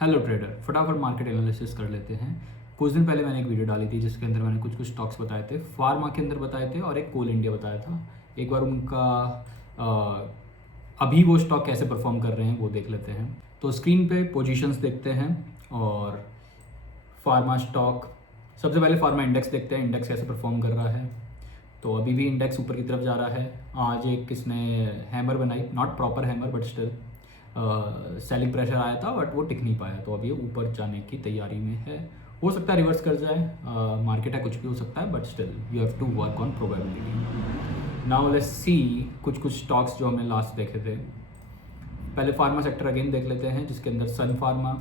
Hello trader, फटाफट market analysis कर लेते हैं। कुछ दिन पहले मैंने एक वीडियो डाली थी जिसके अंदर मैंने कुछ स्टॉक्स बताए थे, फार्मा के अंदर बताए थे और एक कोल इंडिया बताया था। एक बार उनका अभी वो स्टॉक कैसे परफॉर्म कर रहे हैं वो देख लेते हैं। तो स्क्रीन पे पोजीशंस देखते हैं और फार्मा स्टॉक, सबसे पहले फार्मा इंडेक्स देखते हैं, इंडेक्स कैसे परफॉर्म कर रहा है। तो अभी भी इंडेक्स ऊपर की तरफ जा रहा है। आज एक किसने हैमर बनाई, not proper hammer but still selling pressure आया था बट वो टिक नहीं पाया, तो अभी ऊपर जाने की तैयारी में है। हो सकता है रिवर्स कर जाए, मार्केट है, कुछ भी हो सकता है, but still you have to work on probability. Now let's see कुछ स्टॉक्स जो हमने लास्ट देखे थे। पहले फार्मा सेक्टर अगेन देख लेते हैं जिसके अंदर सन फार्मा।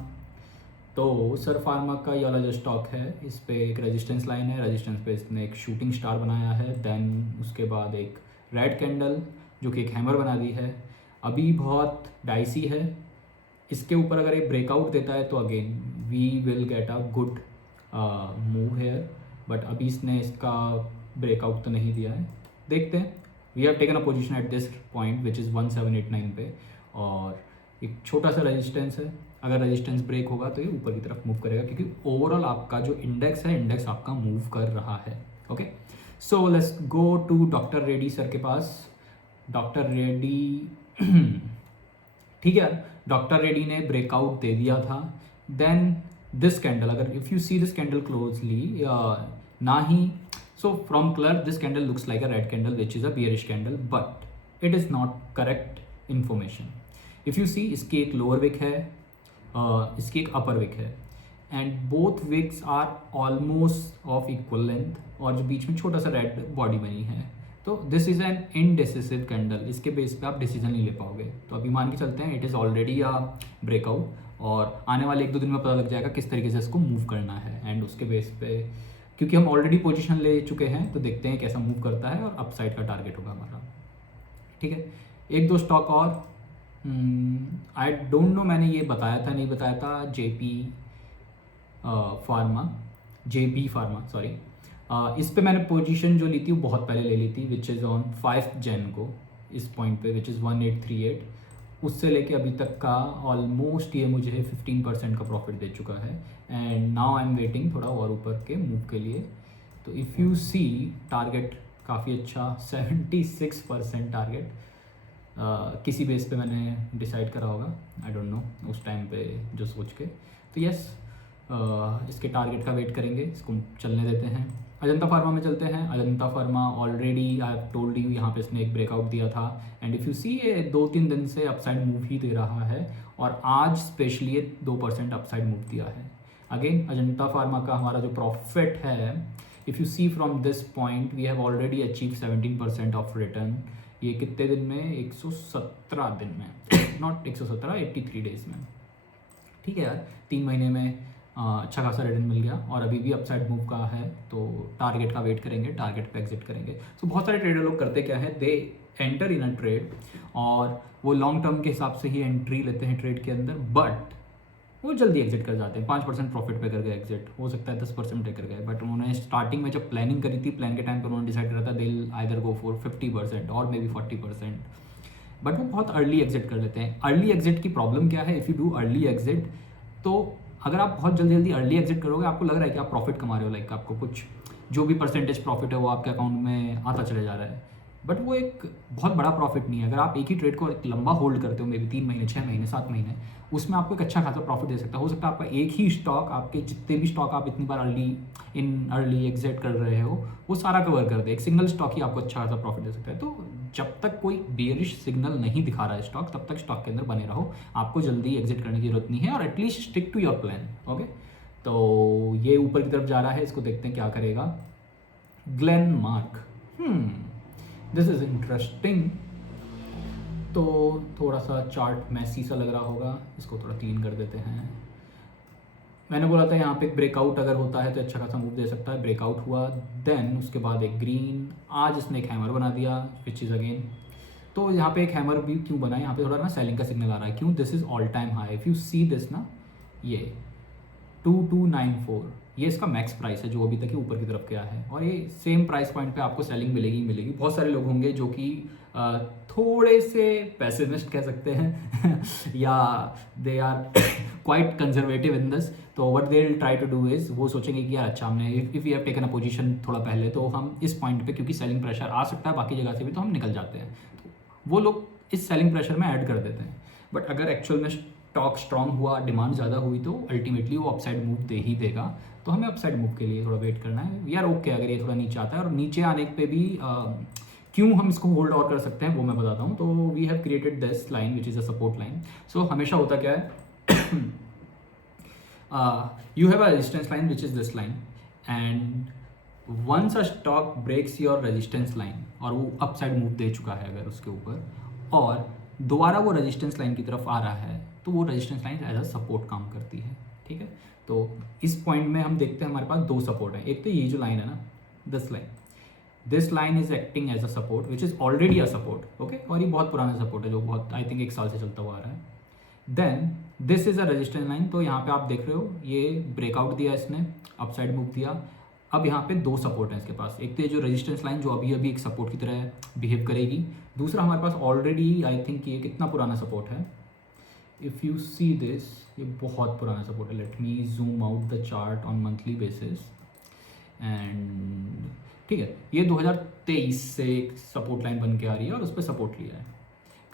तो सर फार्मा का ये वाला जो स्टॉक है इस पे एक रेजिस्टेंस लाइन है, रेजिस्टेंस पे इसने एक शूटिंग स्टार बनाया है, देन उसके बाद एक रेड कैंडल जो कि एक हैमर बना दी है। अभी बहुत डाइसी है, इसके ऊपर अगर ये ब्रेकआउट देता है तो again we will get a good move here, but अभी इसने इसका ब्रेकआउट तो नहीं दिया है। देखते हैं। We have taken a position at this point which is 1789 पे, और एक छोटा सा रेजिस्टेंस है। अगर रेजिस्टेंस ब्रेक होगा तो ये ऊपर की तरफ मूव करेगा, क्योंकि ओवरऑल आपका जो इंडेक्स है, इंडेक्स आपका मूव कर रहा है। Okay, so let's go to doctor Reddy sir के पास। डॉक्टर रेड्डी ठीक है, डॉक्टर रेड्डी ने ब्रेकआउट दे दिया था। देन दिस कैंडल, अगर if you see this candle closely, ना ही so from colour this candle looks like a red candle which is a bearish candle, but it is not correct information. If you see, इसकी एक lower wick है, इसकी एक upper wick है, and both wicks are almost of equal length, और जो बीच में छोटा सा रेड बॉडी बनी है, तो this is an indecisive candle. इसके बेस पे आप डिसीजन नहीं ले पाओगे। तो अभी मान के चलते हैं it is already a breakout, और आने वाले 1-2 दिन में पता लग जाएगा किस तरीके से इसको मूव करना है, एंड उसके बेस पे, क्योंकि हम ऑलरेडी पोजीशन ले चुके हैं, तो देखते हैं कैसा मूव करता है और अपसाइड का टारगेट होगा हमारा। ठीक है, 1-2 स्टॉक और। आई डोंट नो मैंने ये बताया था नहीं बताया था, जेबी फार्मा सॉरी। इस पे मैंने पोजीशन जो ली थी वो बहुत पहले ले ली थी, विच इज़ ऑन 5 जैन को, इस पॉइंट पे विच इज़ 1838। उससे लेके अभी तक का ऑलमोस्ट ये मुझे 15% का प्रॉफिट दे चुका है, and now I am waiting थोड़ा और ऊपर के मूव के लिए। तो इफ़ यू सी टारगेट काफ़ी अच्छा 76% टारगेट किसी बेस पे मैंने डिसाइड करा होगा, आई डोंट नो उस टाइम पे जो सोच के। तो यस, इसके टारगेट का वेट करेंगे, इसको चलने देते हैं। अजंता फार्मा में चलते हैं। Ajanta pharma already I have told you, यहाँ पे इसने एक ब्रेकआउट दिया था, एंड इफ़ यू सी ये 2-3 दिन से अपसाइड मूव ही दे रहा है, और आज स्पेशली ये 2% अपसाइड मूव दिया है। अगेन अजंता फार्मा का हमारा जो प्रॉफिट है, if you see from this point we have already achieve 17% of return. ये कितने दिन में? 117 दिन में नॉट 117, 83 डेज में। ठीक है यार, 3 महीने में अच्छा खासा रिटर्न मिल गया, और अभी भी अपसाइड मूव का है, तो टारगेट का वेट करेंगे, टारगेट पे एग्जिट करेंगे। तो बहुत सारे ट्रेडर लोग करते क्या है, they enter in a trade, और वो लॉन्ग टर्म के हिसाब से ही एंट्री लेते हैं ट्रेड के अंदर, बट वो जल्दी एग्जिट कर जाते हैं। 5% प्रॉफिट पे कर गए एग्जिट, हो सकता है 10% पे कर गए, बट उन्होंने स्टार्टिंग में जब प्लानिंग करी थी, प्लान के टाइम पर उन्होंने डिसाइड करा था दे आइदर गो फॉर 50% और मे बी 40%, बट वो बहुत अर्ली एग्जिट कर लेते हैं। अर्ली एग्जिट की प्रॉब्लम क्या है, if you do early exit, तो अगर आप बहुत जल्दी जल्दी अर्ली एग्जिट करोगे, आपको लग रहा है कि आप प्रॉफिट कमा रहे हो, लाइक आपको कुछ जो भी परसेंटेज प्रॉफिट है वो आपके अकाउंट में आता चले जा रहा है, बट वो एक बहुत बड़ा प्रॉफिट नहीं है। अगर आप एक ही ट्रेड को एक लंबा होल्ड करते हो, मे बी 3 महीने, 6 महीने, 7 महीने, उसमें आपको एक अच्छा खासा प्रॉफिट दे सकता है। हो सकता है आपका एक ही स्टॉक, आपके जितने भी स्टॉक आप इतनी बार अर्ली एग्जिट कर रहे हो, वो सारा कवर कर दे। एक सिंगल स्टॉक ही आपको अच्छा खासा प्रॉफिट दे सकता है। तो जब तक कोई बेयरिश सिग्नल नहीं दिखा रहा है स्टॉक, तब तक स्टॉक के अंदर बने रहो। आपको जल्दी एग्जिट करने की जरूरत नहीं है, और at least stick to your plan. Okay, तो ये ऊपर की तरफ जा रहा है, इसको देखते हैं क्या करेगा। Glenmark, this is interesting. तो थोड़ा सा चार्ट मैसी सा लग रहा होगा, इसको थोड़ा क्लीन कर देते हैं। मैंने बोला था यहाँ पे एक ब्रेकआउट अगर होता है तो अच्छा खासा मूव दे सकता है। ब्रेकआउट हुआ, देन उसके बाद एक ग्रीन, आज इसने एक हैमर बना दिया विच इज़ अगेन। तो यहाँ पे एक हैमर भी क्यों बना है, यहाँ पे थोड़ा ना सेलिंग का सिग्नल आ रहा है। क्यों? This is all time high. If you see this ना, ये 2294, ये इसका मैक्स प्राइस है जो अभी तक ही ऊपर की तरफ गया है, और ये सेम प्राइस पॉइंट पे आपको सेलिंग मिलेगी ही मिलेगी। बहुत सारे लोग होंगे जो कि थोड़े से पैसिमिस्ट कह सकते हैं या they are quite conservative in this. तो what they will try to do is, वो सोचेंगे कि यार अच्छा हमने if you have taken a position थोड़ा पहले, तो हम इस पॉइंट पे क्योंकि सेलिंग प्रेशर आ सकता है बाकी जगह से भी, तो हम निकल जाते हैं। तो वो लोग इस सेलिंग प्रेशर में ऐड कर देते हैं। बट अगर एक्चुअल में स्टॉक स्ट्रांग हुआ, डिमांड ज़्यादा हुई, तो अल्टीमेटली वो अपसाइड मूव दे ही देगा। तो हमें अपसाइड मूव के लिए थोड़ा वेट करना है। वी आर ओके अगर ये थोड़ा नीचे आता है, और नीचे आने पे भी क्यों हम इसको होल्ड और कर सकते हैं वो मैं बताता हूँ। तो we have created this line which is a support line. So हमेशा होता क्या है, you have a resistance line which is this line, and once a stock breaks your resistance line, और वो अपसाइड मूव दे चुका है अगर उसके ऊपर, और दोबारा वो रेजिस्टेंस लाइन की तरफ आ रहा है, तो वो resistance line as a support काम करती है। ठीक है, तो इस पॉइंट में हम देखते हैं हमारे पास दो सपोर्ट है। एक तो ये जो लाइन है ना, this line is acting as a support which is already a support, okay, और ये बहुत पुराना सपोर्ट है जो बहुत आई थिंक 1 साल से चलता हुआ आ रहा है। Then this is a resistance line. तो यहाँ पे आप देख रहे हो ये ब्रेकआउट दिया इसने, अपसाइड मूव दिया। अब यहाँ पे दो सपोर्ट हैं इसके पास, एक तो ये जो रेजिस्टेंस लाइन जो अभी अभी एक सपोर्ट की तरह बिहेव करेगी, दूसरा हमारे पास ऑलरेडी आई थिंक ये कितना पुराना सपोर्ट है, इफ़ यू सी दिस, ये बहुत पुराना सपोर्ट है। Let me zoom out the chart on monthly basis, and ठीक है, ये 2023 से एक सपोर्ट लाइन बन के आ रही है और उस पर सपोर्ट लिया है,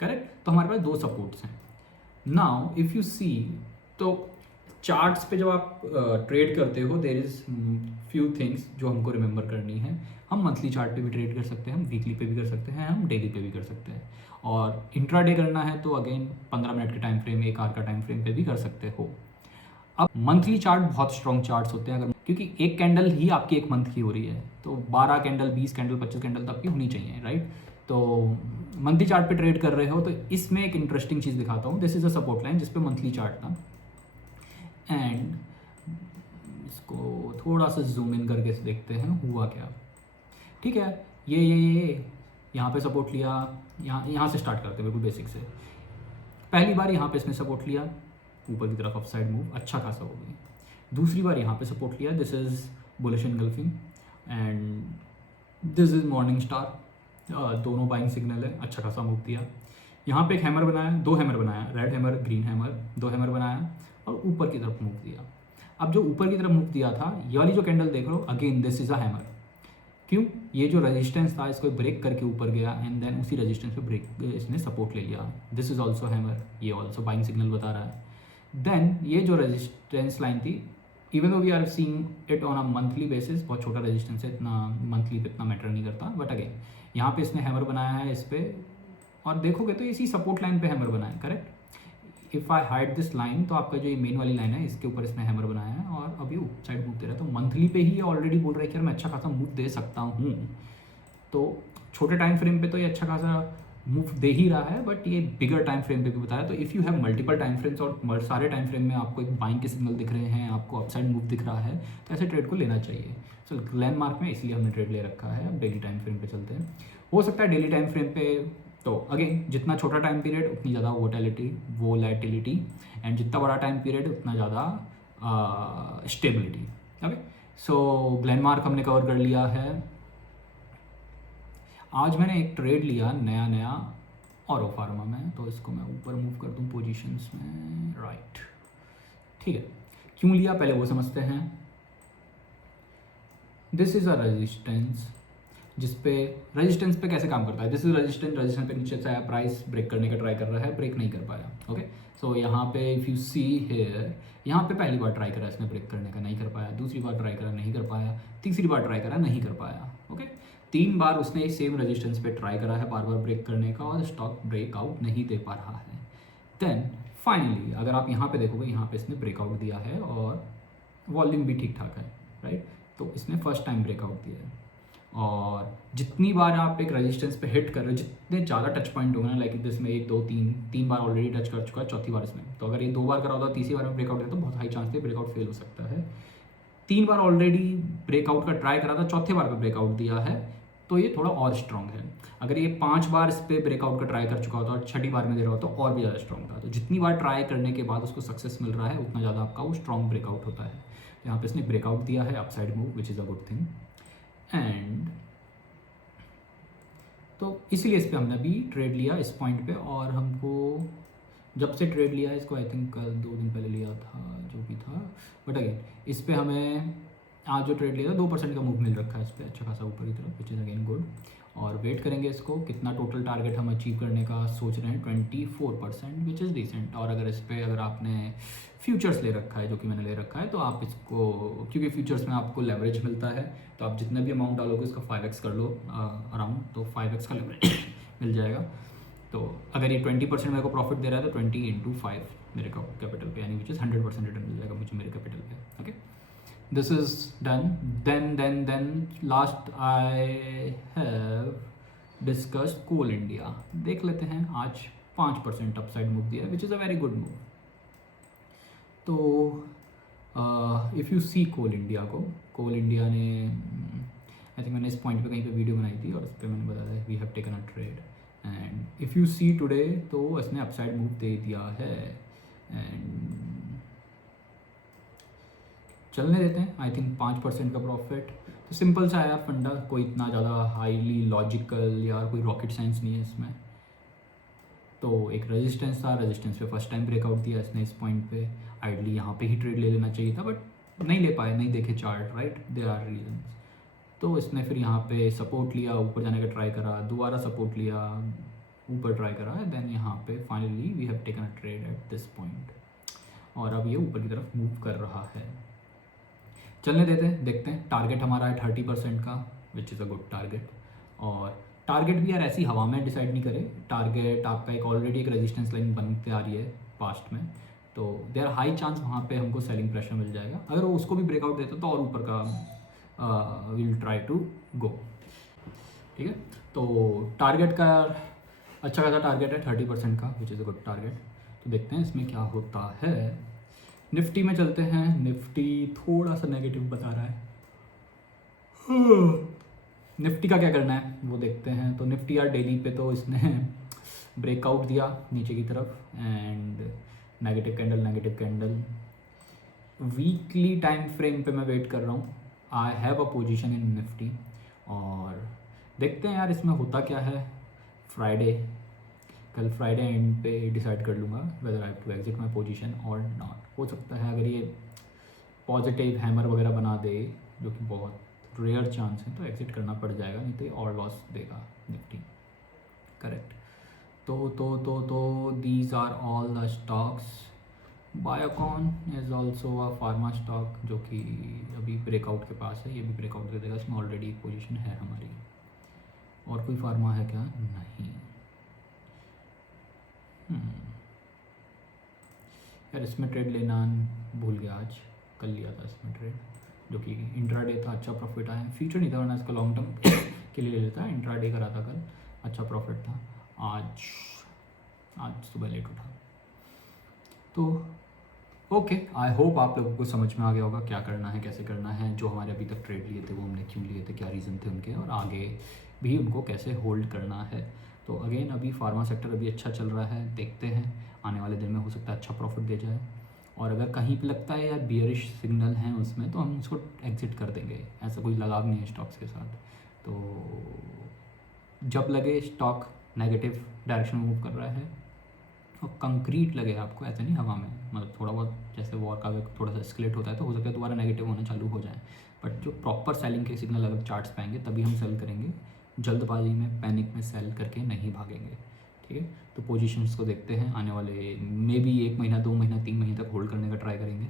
करेक्ट। तो हमारे पास दो सपोर्ट्स हैं। नाउ इफ़ यू सी, तो चार्ट्स पे जब आप ट्रेड करते हो, देर इज़ फ्यू थिंग्स जो हमको रिमेंबर करनी है। हम मंथली चार्ट पे भी ट्रेड कर सकते हैं, हम वीकली पे भी कर सकते हैं, हम डेली पे भी कर सकते हैं, और इंट्राडे करना है तो अगेन 15 मिनट के टाइम फ्रेम, 1 आवर का टाइम फ्रेम पे भी कर सकते हो। अब मंथली चार्ट बहुत स्ट्रॉन्ग चार्ट्स होते हैं, अगर क्योंकि एक कैंडल ही आपकी एक मंथ की हो रही है, तो 12 कैंडल, 20 कैंडल, 25 कैंडल तक की होनी चाहिए, राइट। तो मंथली चार्ट पे ट्रेड कर रहे हो तो इसमें एक इंटरेस्टिंग चीज़ दिखाता हूँ। This is a support line जिस पे मंथली चार्ट था, एंड इसको थोड़ा सा जूम इन करके देखते हैं हुआ क्या। ठीक है, ये यहाँ पे सपोर्ट लिया, यहाँ से स्टार्ट करते हैं बिल्कुल बेसिक से। पहली बार यहाँ पे इसने सपोर्ट लिया ऊपर की तरफ, अपसाइड मूव अच्छा खासा हो गई। दूसरी बार यहाँ पे सपोर्ट लिया, this is bullish engulfing, and this is morning star, दोनों बाइंग सिग्नल है, अच्छा खासा मूव दिया। यहाँ पे एक हैमर बनाया, 2 हैमर बनाया, red hammer, green hammer, 2 hammer बनाया और ऊपर की तरफ मूव दिया। अब जो ऊपर की तरफ मूव दिया था, ये वाली जो कैंडल देख लो, again this is a hammer. क्यों? ये जो रेजिस्टेंस था इसको ब्रेक करके ऊपर गया, एंड देन उसी रेजिस्टेंस पे ब्रेक इसने सपोर्ट ले लिया। दिस इज़ ऑल्सो हैमर, ये ऑल्सो बाइंग सिग्नल बता रहा है। देन ये जो रेजिस्टेंस लाइन थी, even though we are seeing it on a monthly basis, बहुत छोटा रेजिस्टेंस है, इतना मंथली पे इतना मैटर नहीं करता, बट अगेन यहाँ पे इसने हैमर बनाया है इस पर, और देखोगे तो इसी सपोर्ट लाइन पे हैमर बनाया है, correct. If I hide this line, तो आपका जो ये मेन वाली लाइन है इसके ऊपर इसने हैमर बनाया है, और अभी साइड मूव दे रहा है। तो मंथली पे ही ऑलरेडी बोल रहा है कि मैं अच्छा खासा मूव दे सकता हूँ। तो छोटे टाइम फ्रेम पे तो ये अच्छा खासा मूव दे ही रहा है, बट ये बिगर टाइम फ्रेम पे भी बता रहा है। तो if you have multiple time frames और सारे टाइम फ्रेम में आपको एक बाइंग के सिग्नल दिख रहे हैं, आपको अपसाइड मूव दिख रहा है, तो ऐसे ट्रेड को लेना चाहिए। सो लैंडमार्क में इसलिए हमने ट्रेड ले रखा है। अब डेली टाइम फ्रेम पे चलते हैं। हो सकता है डेली टाइम फ्रेम पे, तो अगेन जितना छोटा टाइम पीरियड उतनी ज़्यादा वोलेटिलिटी, एंड जितना बड़ा टाइम पीरियड उतना ज़्यादा स्टेबिलिटी। ओके, सो लैंडमार्क हमने कवर कर लिया है। आज मैंने एक ट्रेड लिया नया ऑरो फार्मा में, तो इसको मैं ऊपर मूव कर दूं पोजीशंस में, राइट। ठीक है, क्यों लिया पहले वो समझते हैं। दिस इज़ अ रेजिस्टेंस, जिस पे रेजिस्टेंस पे कैसे काम करता है। दिस इज रेजिस्टेंस पे नीचे से आया, प्राइस ब्रेक करने का ट्राई कर रहा है, ब्रेक नहीं कर पाया। ओके, सो यहाँ पे इफ़ यू सी हेयर, यहाँ पे पहली बार ट्राई करा इसने ब्रेक करने का, नहीं कर पाया। दूसरी बार ट्राई करा, नहीं कर पाया। तीसरी बार ट्राई करा, नहीं कर पाया। ओके, 3 बार उसने सेम रेजिस्टेंस पे ट्राई करा है बार बार ब्रेक करने का, और स्टॉक ब्रेकआउट नहीं दे पा रहा है। देन फाइनली अगर आप यहाँ पे देखोगे, यहाँ पे इसने ब्रेकआउट दिया है और वॉल्यूम भी ठीक ठाक है, राइट। तो इसने फर्स्ट टाइम ब्रेकआउट दिया है, और जितनी बार आप एक रेजिस्टेंस पे हिट कर रहे हो, जितने ज़्यादा टच पॉइंट होंगे ना, लाइक इसमें 1 2 3 बार ऑलरेडी टच कर चुका है, चौथी बार इसमें, तो अगर ये 2 बार करा होता, तीसरी बार में ब्रेकआउट है तो बहुत हाई चांस है ब्रेकआउट फेल हो सकता है। 3 बार ऑलरेडी ब्रेकआउट का ट्राई करा था, चौथे बार पे ब्रेकआउट दिया है, तो ये थोड़ा और स्ट्रॉन्ग है। अगर ये 5 बार इस पर ब्रेकआउट का ट्राई कर चुका होता और छठी बार में दे रहा होता तो और भी ज़्यादा स्ट्रॉन्ग था। तो जितनी बार ट्राई करने के बाद उसको सक्सेस मिल रहा है, उतना ज़्यादा आपका वो स्ट्रॉन्ग ब्रेकआउट होता है। यहाँ पे इसने ब्रेकआउट दिया है upside move, which is a good thing. And तो इसीलिए इस पे हमने अभी ट्रेड लिया इस पॉइंट पे, और हमको जब से ट्रेड लिया है इसको, आई थिंक 2 दिन पहले लिया था जो भी था, बट अगेन इस पे हमें आज जो ट्रेड लिया था 2% का मूव मिल रखा है इस पर अच्छा खासा ऊपर की तरफ, विच इज़ अगेन गुड। और वेट करेंगे इसको, कितना टोटल टारगेट हम अचीव करने का सोच रहे हैं, 24%, विच इज़ डिसेंट। और अगर इस पर अगर आपने फ्यूचर्स ले रखा है, जो कि मैंने ले रखा है, तो आप इसको, क्योंकि फ्यूचर्स में आपको लेवरेज मिलता है, तो आप जितना भी अमाउंट डालोगे उसका 5x कर लो अराउंड, तो 5x का लेवरेज मिल जाएगा। तो अगर ये 20% मेरे को प्रॉफिट दे रहा है तो 20 इंटू 5 मेरे कैपिटल पे, यानी विच इज़ 100% रिटर्न मिल जाएगा मुझे मेरे कैपिटल पे। Okay, this is done. Then last I have discussed Coal India. देख लेते हैं, आज 5% अपसाइड मूव दिया, which is a very good move. तो if you see Coal India को, कोल इंडिया ने आई थिंक मैंने इस पॉइंट पे कहीं पे वीडियो बनाई थी और उस पर मैंने बताया we have taken a trade, and if you see today तो इसने अपसाइड मूव दे दिया है, एंड चलने देते हैं। आई थिंक 5% का प्रॉफिट, तो सिंपल सा है यार फंडा, कोई इतना ज़्यादा हाईली लॉजिकल या कोई रॉकेट साइंस नहीं है इसमें। तो एक रेजिस्टेंस था, रेजिस्टेंस पे फर्स्ट टाइम ब्रेकआउट दिया इसने इस पॉइंट पे, आइडली यहाँ पे ही ट्रेड ले लेना चाहिए था, बट नहीं ले पाए, नहीं देखे chart, right, there are reasons. तो इसने फिर यहाँ पे सपोर्ट लिया, ऊपर जाने का ट्राई करा, दोबारा सपोर्ट लिया, ऊपर ट्राई करा, देन यहाँ पे finally we have taken a trade at this point, और अब ये ऊपर की तरफ मूव कर रहा है। चलने देते हैं, देखते हैं। टारगेट हमारा है 30% का, विच इज़ अ गुड टारगेट। और टारगेट भी यार ऐसी हवा में डिसाइड नहीं करे, टारगेट आपका एक ऑलरेडी एक रेजिस्टेंस लाइन बनते आ रही है पास्ट में, तो देयर हाई चांस वहाँ पे हमको सेलिंग प्रेशर मिल जाएगा। अगर वो उसको भी ब्रेकआउट देता तो और ऊपर का विल ट्राई टू गो, ठीक है। तो टारगेट का अच्छा खासा टारगेट है 30% का, विच इज़ अ गुड टारगेट। तो देखते हैं इसमें क्या होता है। निफ्टी में चलते हैं, निफ्टी थोड़ा सा नेगेटिव बता रहा है, निफ्टी का क्या करना है वो देखते हैं। तो निफ्टी यार डेली पे तो इसने ब्रेकआउट दिया नीचे की तरफ, and negative candle. Weekly time frame पे मैं वेट कर रहा हूँ, I have a position in Nifty, और देखते हैं यार इसमें होता क्या है। कल फ्राइडे एंड पे डिसाइड कर लूँगा whether I have to exit my position और नॉट। हो सकता है अगर ये पॉजिटिव हैमर वगैरह बना दे, जो कि बहुत रेयर चांस है, तो एग्जिट करना पड़ जाएगा, नहीं तो और लॉस देगा निफ्टी, करेक्ट। तो these are all the stocks. Biocon is also a pharma stock, जो कि अभी ब्रेकआउट के पास है, ये भी ब्रेकआउट दे देगा, इसमें ऑलरेडी एक पोजीशन है हमारी। और कोई फार्मा है क्या? नहीं। यार इसमें ट्रेड लेना भूल गया, आज कल लिया था इसमें ट्रेड, जो कि इंट्राडे था, अच्छा प्रॉफिट आया। फ्यूचर नहीं था, वरना इसका लॉन्ग टर्म के लिए ले लेता, इंट्राडे करा था कल, अच्छा प्रॉफिट था। आज सुबह लेट उठा। तो ओके, आई होप आप लोगों को समझ में आ गया होगा क्या करना है, कैसे करना है। जो हमारे अभी तक ट्रेड लिए थे वो हमने क्यों लिए थे, क्या रीज़न थे उनके, और आगे भी उनको कैसे होल्ड करना है। तो अगेन अभी फार्मा सेक्टर अभी अच्छा चल रहा है, देखते हैं आने वाले दिन में हो सकता है अच्छा प्रॉफिट दे जाए। और अगर कहीं पे लगता है यार बियरिश सिग्नल हैं उसमें, तो हम उसको एग्जिट कर देंगे, ऐसा कोई लगाव नहीं है स्टॉक्स के साथ। तो जब लगे स्टॉक नेगेटिव डायरेक्शन में मूव कर रहा है और कंक्रीट लगे आपको, ऐसे नहीं हवा में, मतलब थोड़ा बहुत जैसे वॉर का थोड़ा सा एस्केलेट होता है तो हो सकता है दोबारा नेगेटिव होना चालू हो जाए, बट जो प्रॉपर सेलिंग के सिग्नल अगर चार्ट्स पे आएंगे तभी हम सेल करेंगे, जल्दबाजी में पैनिक में सेल करके नहीं भागेंगे, ठीक है। तो पोजीशंस को देखते हैं, आने वाले मे बी 1 महीना 2 महीना 3 महीने तक होल्ड करने का ट्राई करेंगे,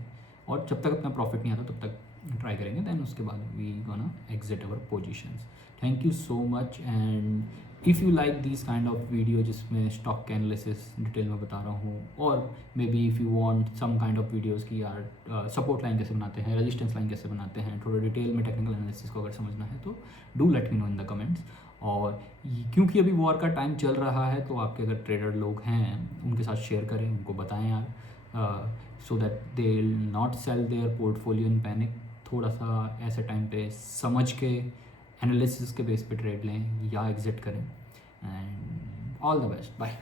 और जब तक अपना प्रॉफिट नहीं आता तब तक ट्राई करेंगे, देन उसके बाद we gonna exit our positions. Thank you so much, and if you like this kind of video जिसमें स्टॉक के एनालिसिस डिटेल में बता रहा हूँ, और maybe if you want some kind of videos की यार सपोर्ट लाइन कैसे बनाते हैं, रेजिस्टेंस लाइन कैसे बनाते हैं, थोड़ा डिटेल में टेक्निकल एनालिसिस को अगर समझना है तो do let me know in the comments. और क्योंकि अभी वॉर का टाइम चल रहा है, तो आपके अगर ट्रेडर लोग हैं उनके साथ शेयर करें, उनको बताएं यार, so that they not sell their portfolio in panic. थोड़ा सा ऐसे टाइम पे समझ के एनालिसिस के बेस पे ट्रेड लें या एग्जिट करें, and all the best, bye.